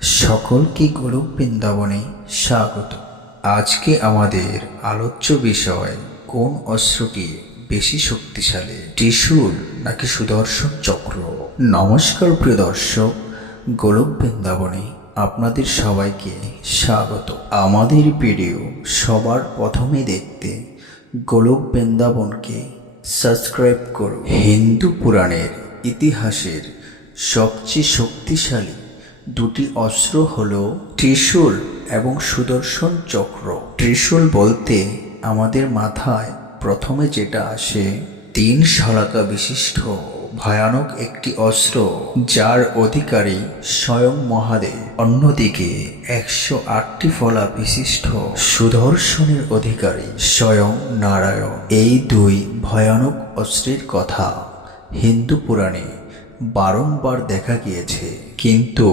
সকলকে গোলক বৃন্দাবনে স্বাগত। আজকে আমাদের আলোচ্য বিষয়, কোন অস্ত্রটি বেশি শক্তিশালী, ত্রিশূল নাকি সুদর্শন চক্র? নমস্কার প্রিয় দর্শক গোলক বৃন্দাবনে আপনাদের সবাইকে স্বাগত। আমাদের ভিডিও সবার প্রথমে দেখতে গোলক বৃন্দাবনকে সাবস্ক্রাইব করুন। হিন্দু পুরাণের ইতিহাসের সবচেয়ে শক্তিশালী দুটি অস্ত্র হল ত্রিশূল এবং সুদর্শন চক্র। ত্রিশূল বলতে আমাদের মাথায় প্রথমে যেটা আসে, তিন শলাকা বিশিষ্ট, ভয়ানক একটি অস্ত্র যার অধিকারী স্বয়ং মহাদেব। অন্যদিকে একশো আটটি ফলা বিশিষ্ট সুদর্শনের অধিকারী স্বয়ং নারায়ণ। এই দুই ভয়ানক অস্ত্রের কথা হিন্দু পুরাণে বারংবার দেখা গিয়েছে। কিন্তু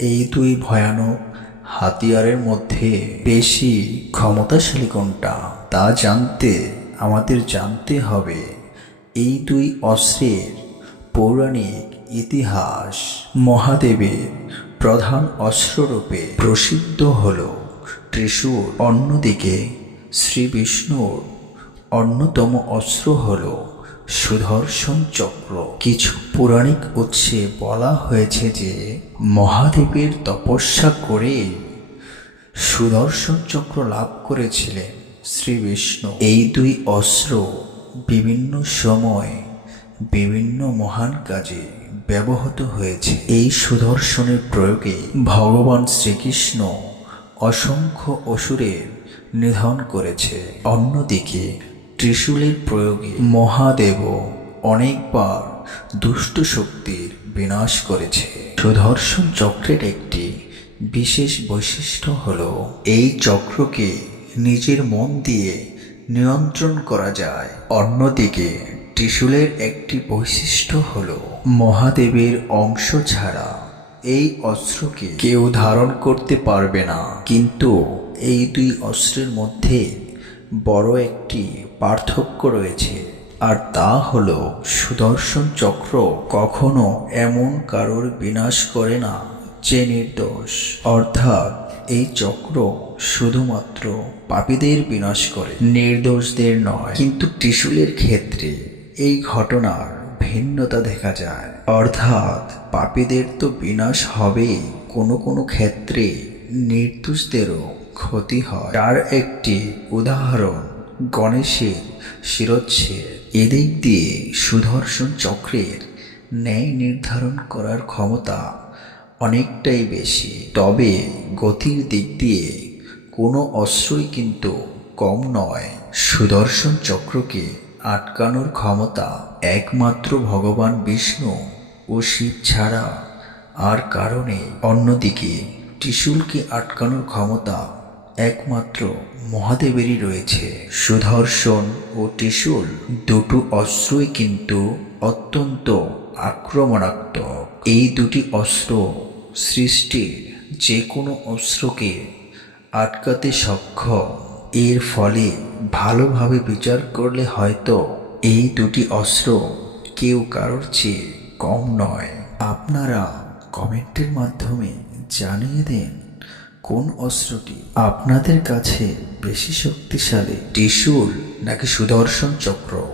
এই দুই ভয়ানক হাতিয়ারের মধ্যে বেশি ক্ষমতাশালী কোনটা, তা জানতে, আমাদের জানতে হবে। এই দুই অস্ত্রের পৌরাণিক ইতিহাস মহাদেবের প্রধান অস্ত্ররূপে প্রসিদ্ধ হল ত্রিশূল, অন্যদিকে শ্রী বিষ্ণুর অন্যতম অস্ত্র হল সুদর্শন চক্র। কিছু পৌরাণিক উৎসে বলা হয়েছে যে মহাদেবের তপস্যা করে সুদর্শন চক্র লাভ করেছিলেন শ্রী বিষ্ণু। এই দুই অস্ত্র বিভিন্ন সময় বিভিন্ন মহান কাজে ব্যবহৃত হয়েছে। এই সুদর্শনের প্রয়োগে ভগবান শ্রীকৃষ্ণ অসংখ্য অসুরের নিধন করেছে। অন্যদিকে ত্রিশূলের প্রয়োগে মহাদেব অনেকবার দুষ্ট শক্তির বিনাশ করেছে। সুদর্শন চক্রের একটি বিশেষ বৈশিষ্ট্য হল, এই চক্রকে নিজের মন দিয়ে নিয়ন্ত্রণ করা যায়। অন্যদিকে, ত্রিশূলের একটি বৈশিষ্ট্য হল, মহাদেবের অংশ ছাড়া এই অস্ত্রকে কেউ ধারণ করতে পারবে না। কিন্তু এই দুই অস্ত্রের মধ্যে বড় একটি পার্থক্য রয়েছে, আর তা হল সুদর্শন চক্র কখনো এমন কারোর বিনাশ করে না যে নির্দোষ। অর্থাৎ এই চক্র শুধুমাত্র পাপীদের বিনাশ করে, নির্দোষদের নয়, কিন্তু ত্রিশুলের ক্ষেত্রে এই ঘটনার ভিন্নতা দেখা যায়। অর্থাৎ পাপীদের তো বিনাশ হবেই, কোনো কোনো ক্ষেত্রে নির্দোষদেরও ক্ষতি হয়। তার একটি উদাহরণ গণেশের শিরচ্ছেদ। এদিক দিয়ে সুদর্শন চক্রের ন্যায় নির্ধারণ করার ক্ষমতা অনেকটাই বেশি। তবে গতির দিক দিয়ে কোনো অস্ত্রই কিন্তু কম নয়। সুদর্শন চক্রকে আটকানোর ক্ষমতা একমাত্র ভগবান বিষ্ণু ও শিব ছাড়া আর কারণে অন্যদিকে ত্রিশূলকে আটকানোর ক্ষমতা একমাত্র মহাদেবেরই রয়েছে। সুদর্শন ও ত্রিশূল দুটো অস্ত্রই কিন্তু অত্যন্ত আক্রমণাত্মক। এই দুটি অস্ত্র সৃষ্টির যে কোনো অস্ত্রকে আটকাতে সক্ষম। এর ফলে ভালোভাবে বিচার করলে হয়তো এই দুটি অস্ত্র কেউ কারোর চেয়ে কম নয়। আপনারা কমেন্টের মাধ্যমে জানিয়ে দেন কোন অস্ত্রটি আপনাদের কাছে বেশি শক্তিশালী? টিসুর নাকি সুদর্শন চক্র?